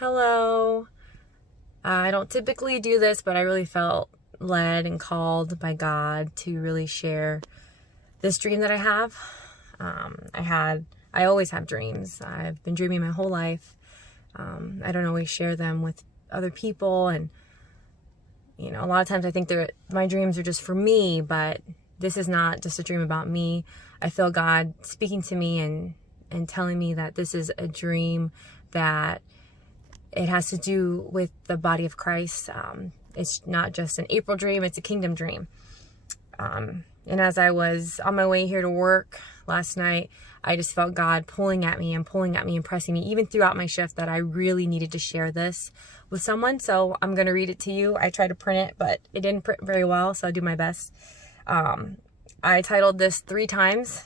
Hello. I don't typically do this, but I really felt led and called by God to really share this dream that I have. I always have dreams. I've been dreaming my whole life. I don't always share them with other people, and a lot of times I think my dreams are just for me, but this is not just a dream about me. I feel God speaking to me and telling me that this is a dream that it has to do with the body of Christ. It's not just an April dream, it's a kingdom dream. And as I was on my way here to work last night, I just felt God pulling at me and pressing me, even throughout my shift, that I really needed to share this with someone. So I'm going to read it to you. I tried to print it, but it didn't print very well, so I'll do my best. I titled this 3 times.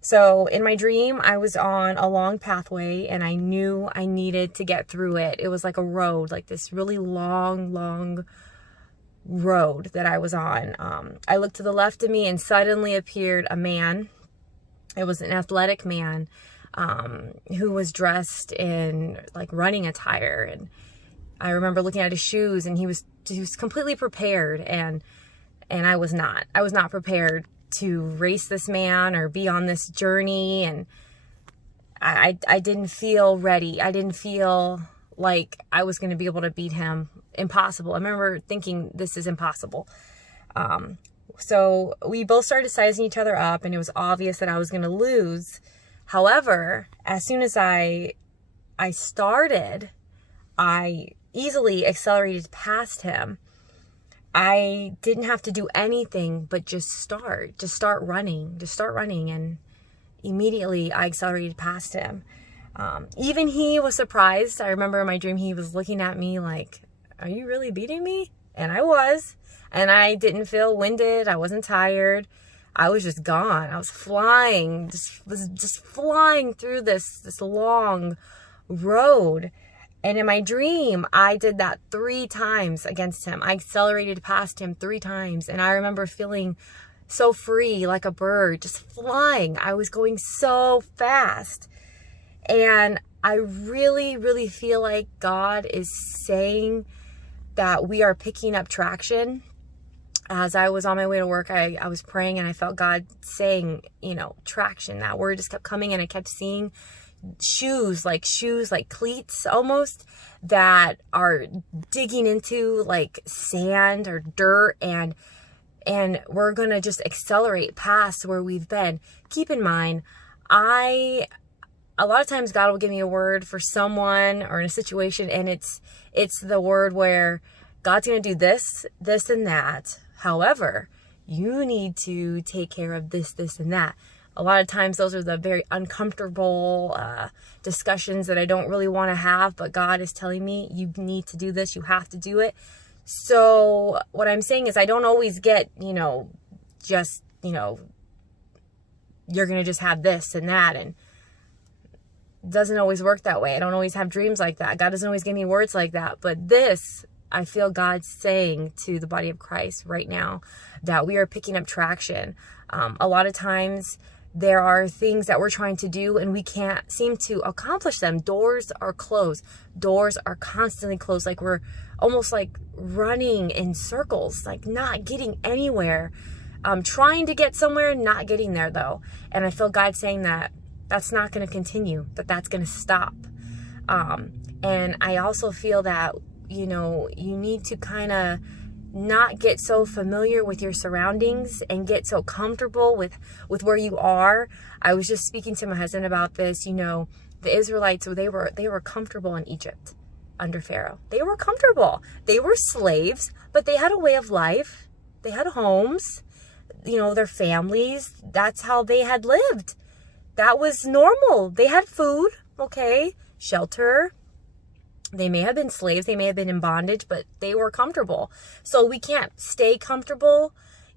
So in my dream, I was on a long pathway and I knew I needed to get through it. It was like a road, like this really long road that I was on. I looked to the left of me and suddenly appeared a man. It was an athletic man who was dressed in like running attire. And I remember looking at his shoes, and he was completely prepared, and I was not. I was not prepared to race this man or be on this journey, and I didn't feel ready. I didn't feel like I was going to be able to beat him. Impossible. I remember thinking, this is impossible. So we both started sizing each other up, and it was obvious that I was going to lose. However, as soon as I started, I easily accelerated past him. I didn't have to do anything but just start running, and immediately I accelerated past him. Even he was surprised. I remember in my dream, he was looking at me like, "Are you really beating me?" And I was, and I didn't feel winded. I wasn't tired. I was just gone. I was flying, just flying through this long road. And in my dream, I did that 3 times against him. I accelerated past him 3 times. And I remember feeling so free, like a bird, just flying. I was going so fast. And I really, really feel like God is saying that we are picking up traction. As I was on my way to work, I was praying, and I felt God saying, traction. That word just kept coming, and I kept seeing shoes like cleats almost, that are digging into like sand or dirt, and we're gonna just accelerate past where we've been. Keep in mind, a lot of times God will give me a word for someone or in a situation, and it's the word where God's gonna do this and that. However, you need to take care of this and that. A lot of times those are the very uncomfortable discussions that I don't really want to have, but God is telling me, you need to do this, you have to do it. So what I'm saying is, I don't always get, you're going to just have this and that, and it doesn't always work that way. I don't always have dreams like that. God doesn't always give me words like that, but this, I feel God saying to the body of Christ right now, that we are picking up traction. A lot of times there are things that we're trying to do and we can't seem to accomplish them. Doors are closed. Doors are constantly closed. Like we're almost like running in circles, like not getting anywhere. Trying to get somewhere, not getting there though. And I feel God saying that that's not going to continue, that's going to stop. And I also feel that, you need to kind of not get so familiar with your surroundings and get so comfortable with where you are. I was just speaking to my husband about this. The Israelites, they were comfortable in Egypt under Pharaoh. They were comfortable. They were slaves, but they had a way of life. They had homes, their families. That's how they had lived. That was normal. They had food, okay, shelter. They may have been slaves, they may have been in bondage, but they were comfortable. So we can't stay comfortable.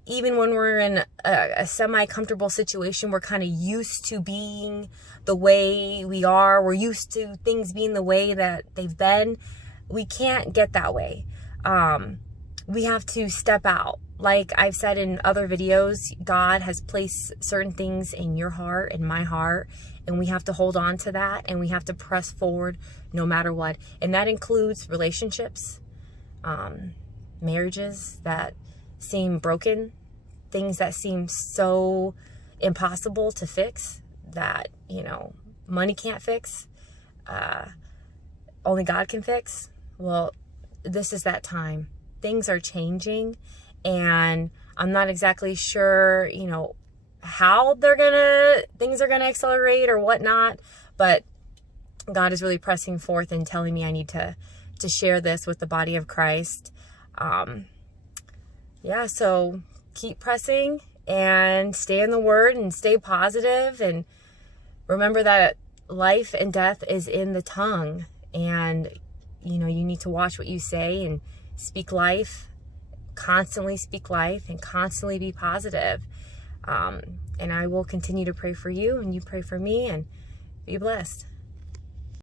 Even when we're in a semi-comfortable situation, we're kind of used to being the way we are. We're used to things being the way that they've been. We can't get that way. We have to step out. Like I've said in other videos, God has placed certain things in your heart, in my heart, And we have to hold on to that, and we have to press forward no matter what. And that includes relationships, marriages that seem broken, things that seem so impossible to fix that, money can't fix, only God can fix. Well, this is that time. Things are changing, and I'm not exactly sure, how things are gonna accelerate or whatnot, but God is really pressing forth and telling me I need to share this with the body of Christ. So keep pressing and stay in the Word and stay positive, and remember that life and death is in the tongue, and you need to watch what you say and speak life, constantly speak life, and constantly be positive. And I will continue to pray for you, and you pray for me, and be blessed.